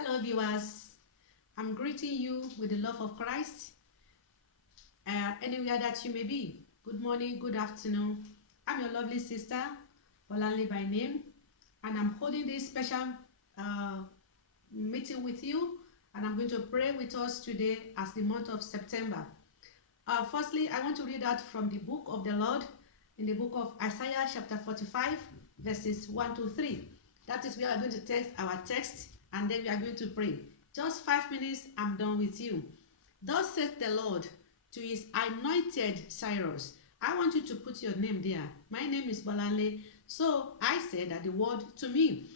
Hello, viewers. I'm greeting you with the love of Christ, anywhere that you may be. Good morning, good afternoon. I'm your lovely sister, Bolanle by name, and I'm holding this special uh, meeting with you, and I'm going to pray with us today as the month of September. Firstly, I want to read out from the book of the Lord in the book of Isaiah chapter 45, verses 1 to 3. That is where we are going to text our text, and then we are going to pray. Just 5 minutes, I'm done with you. Thus says the Lord to his anointed Cyrus. I want you to put your name there. My name is Bolanle. So I said that the word to me,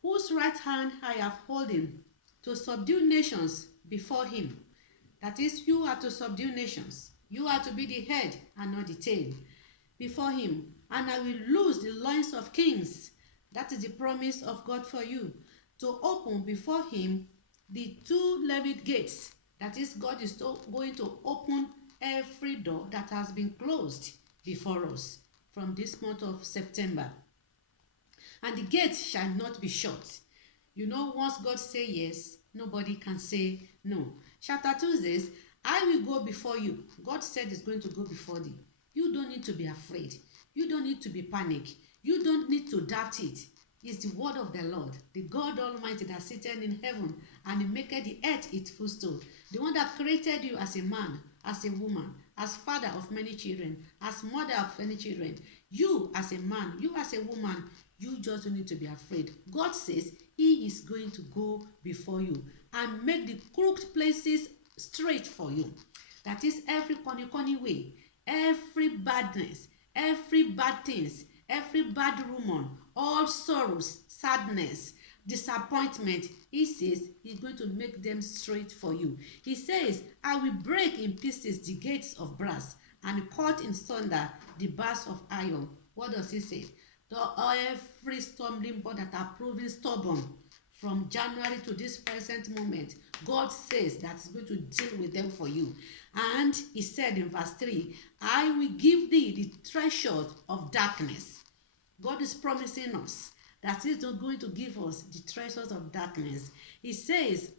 whose right hand I have holding to subdue nations before him. That is, you are to subdue nations. You are to be the head and not the tail before him. And I will loose the loins of kings. That is the promise of God for you. To open before him the two-levied gates. That is, God is going to open every door that has been closed before us from this month of September. And the gate shall not be shut. You know, once God say yes, nobody can say no. Chapter 2 says, I will go before you. God said he's going to go before thee. You don't need to be afraid. You don't need to be panicked. You don't need to doubt it. It's the word of the Lord, the God Almighty that sitteth in heaven, and he maketh the earth its footstool. The one that created you as a man, as a woman, as father of many children, as mother of many children. You as a man, you as a woman, you just don't need to be afraid. God says he is going to go before you and make the crooked places straight for you. That is every corny way, every badness, every bad things, every bad rumor, all sorrows, sadness, disappointment. He says he's going to make them straight for you. He says, I will break in pieces the gates of brass and cut in sunder the bars of iron. What does he say? Every stumbling block that are proving stubborn from January to this present moment, God says that he's going to deal with them for you. And he said in verse 3, I will give thee the treasures of darkness. God is promising us that he's not going to give us the treasures of darkness. He says,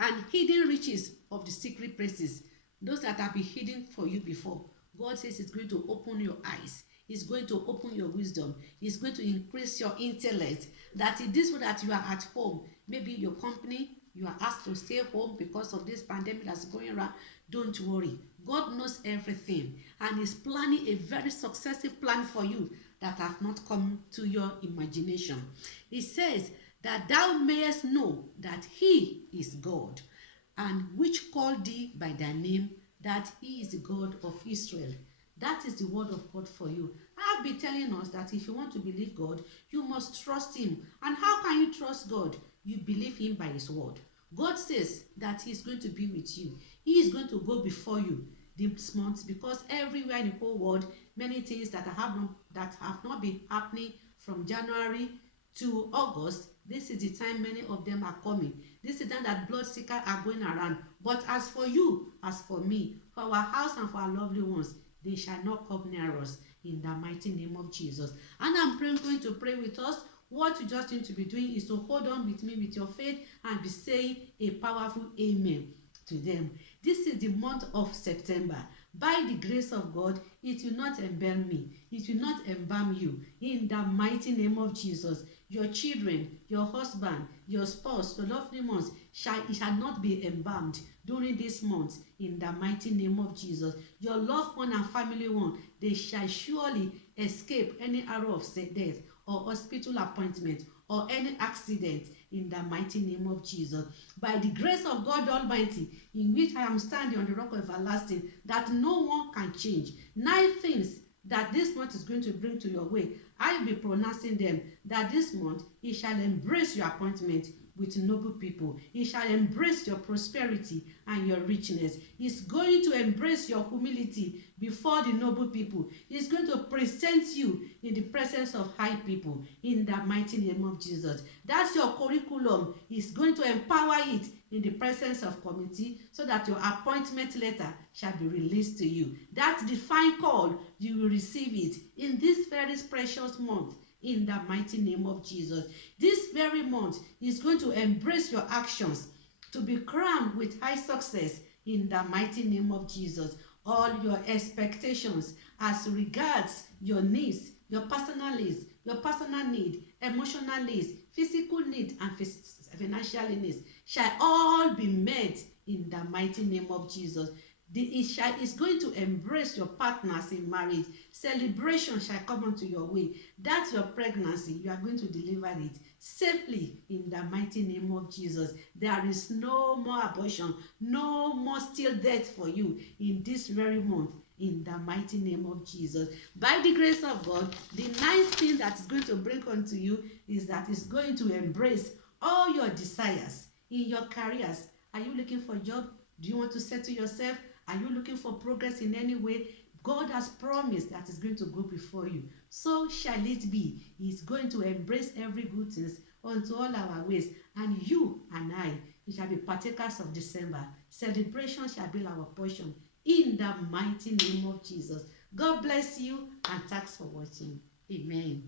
and hidden riches of the secret places, those that have been hidden for you before. God says he's going to open your eyes. He's going to open your wisdom. He's going to increase your intellect. That it is so that you are at home. Maybe your company, you are asked to stay home because of this pandemic that's going around. Don't worry. God knows everything. And he's planning a very successful plan for you that have not come to your imagination. He says that thou mayest know that he is God, and which called thee by thy name, that he is the God of Israel. That is the word of God for you. I've been telling us that if you want to believe God, you must trust him. And how can you trust God? You believe him by his word. God says that he is going to be with you. He is going to go before you this month, because everywhere in the whole world, many things that have not been happening from January to August, this is the time many of them are coming. This is the time that blood seekers are going around. But as for you, as for me, for our house and for our lovely ones, they shall not come near us, in the mighty name of Jesus. And I'm going to pray with us. What you just need to be doing is to hold on with me with your faith and be saying a powerful amen to them. This is the month of September. By the grace of God, it will not embalm me. It will not embalm you. In the mighty name of Jesus, your children, your husband, your spouse, your lovely ones, it shall not be embalmed during this month. In the mighty name of Jesus, your loved one and family one, they shall surely escape any arrow of death or hospital appointment or any accident, in the mighty name of Jesus. By the grace of God Almighty, in which I am standing on the rock of everlasting, that no one can change. 9 things that this month is going to bring to your way, I will be pronouncing them, that this month it shall embrace your appointment with noble people. He shall embrace your prosperity and your richness. He's going to embrace your humility before the noble people. He's going to present you in the presence of high people, in the mighty name of Jesus. That's your curriculum. He's going to empower it in the presence of committee, so that your appointment letter shall be released to you. That divine call, you will receive it in this very precious month, in the mighty name of Jesus. This very month is going to embrace your actions to be crowned with high success in the mighty name of Jesus. All your expectations as regards your needs, your personal needs, your personal need, emotional needs, physical needs, and financial needs shall all be met in the mighty name of Jesus. It is going to embrace your partners in marriage. Celebration shall come unto your way. That's your pregnancy. You are going to deliver it safely in the mighty name of Jesus. There is no more abortion, no more still death for you in this very month in the mighty name of Jesus. By the grace of God, the ninth thing that is going to bring unto you is that it's going to embrace all your desires in your careers. Are you looking for a job? Do you want to settle yourself? Are you looking for progress in any way? God has promised that is going to go before you. So shall it be. He is going to embrace every good thing unto all our ways. And you and I, we shall be partakers of December. Celebration shall be our portion in the mighty name of Jesus. God bless you and thanks for watching. Amen.